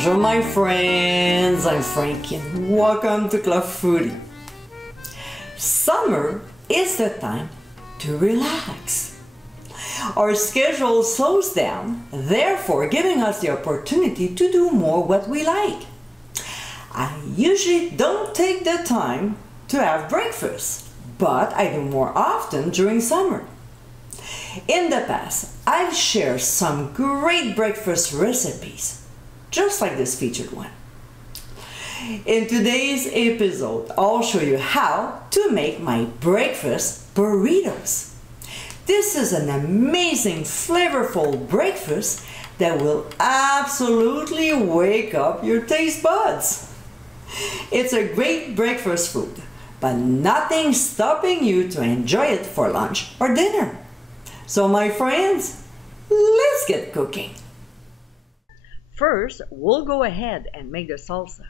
Bonjour my friends, I'm Frankie and welcome to Club Foodie. Summer is the time to relax. Our schedule slows down, therefore giving us the opportunity to do more what we like. I usually don't take the time to have breakfast, but I do more often during summer. In the past, I've shared some great breakfast recipes, just like this featured one. In today's episode, I'll show you how to make my breakfast burritos. This is an amazing, flavorful breakfast that will absolutely wake up your taste buds. It's a great breakfast food, but nothing stopping you to enjoy it for lunch or dinner. So my friends, let's get cooking. First, we'll go ahead and make the salsa.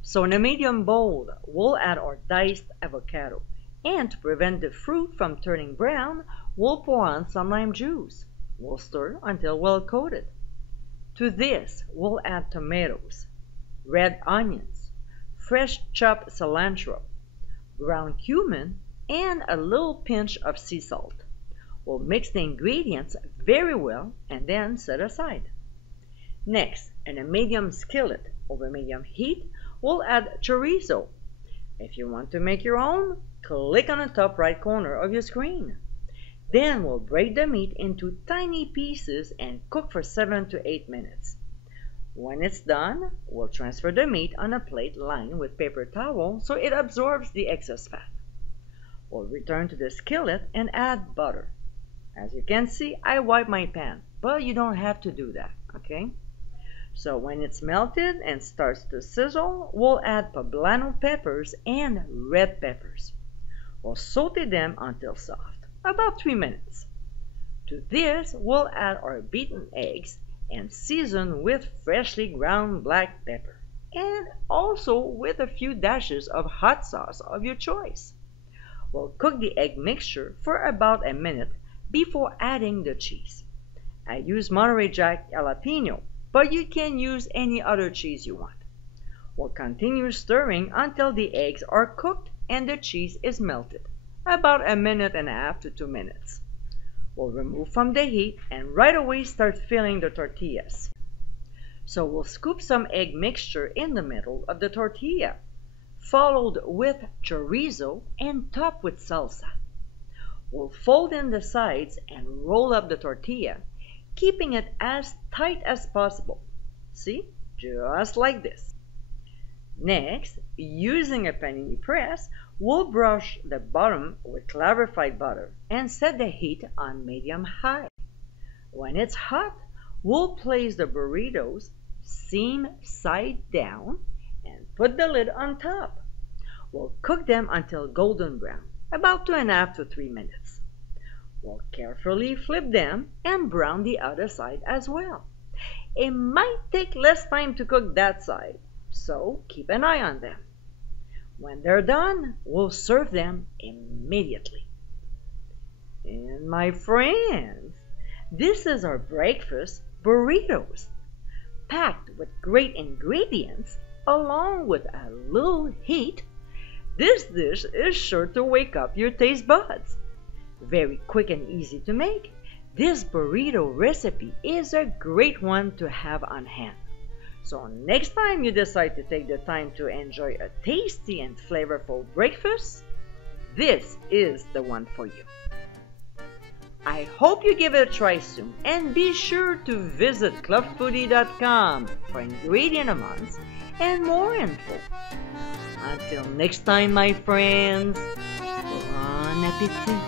So in a medium bowl, we'll add our diced avocado. And to prevent the fruit from turning brown, we'll pour on some lime juice. We'll stir until well coated. To this, we'll add tomatoes, red onions, fresh chopped cilantro, ground cumin, and a little pinch of sea salt. We'll mix the ingredients very well and then set aside. Next, in a medium skillet over medium heat, we'll add chorizo. If you want to make your own, click on the top right corner of your screen. Then we'll break the meat into tiny pieces and cook for 7 to 8 minutes. When it's done, we'll transfer the meat on a plate lined with paper towel so it absorbs the excess fat. We'll return to the skillet and add butter. As you can see, I wipe my pan, but you don't have to do that, okay? So when it's melted and starts to sizzle, we'll add poblano peppers and red peppers. We'll saute them until soft, about 3 minutes. To this, we'll add our beaten eggs and season with freshly ground black pepper, and also with a few dashes of hot sauce of your choice. We'll cook the egg mixture for about a minute before adding the cheese. I use Monterey Jack jalapeno, but you can use any other cheese you want. We'll continue stirring until the eggs are cooked and the cheese is melted, about 1.5 minutes to 2 minutes. We'll remove from the heat and right away start filling the tortillas. So we'll scoop some egg mixture in the middle of the tortilla, followed with chorizo and topped with salsa. We'll fold in the sides and roll up the tortilla, keeping it as tight as possible. See? Just like this. Next, using a panini press, we'll brush the bottom with clarified butter and set the heat on medium-high. When it's hot, we'll place the burritos seam side down and put the lid on top. We'll cook them until golden brown, about 2.5 to 3 minutes. We'll carefully flip them and brown the other side as well. It might take less time to cook that side, so keep an eye on them. When they're done, we'll serve them immediately. And my friends, this is our breakfast burritos, packed with great ingredients along with a little heat. This dish is sure to wake up your taste buds. Very quick and easy to make, this burrito recipe is a great one to have on hand. So next time you decide to take the time to enjoy a tasty and flavorful breakfast, this is the one for you. I hope you give it a try soon, and be sure to visit clubfoodie.com for ingredient amounts and more info. Until next time, my friends, bon appétit!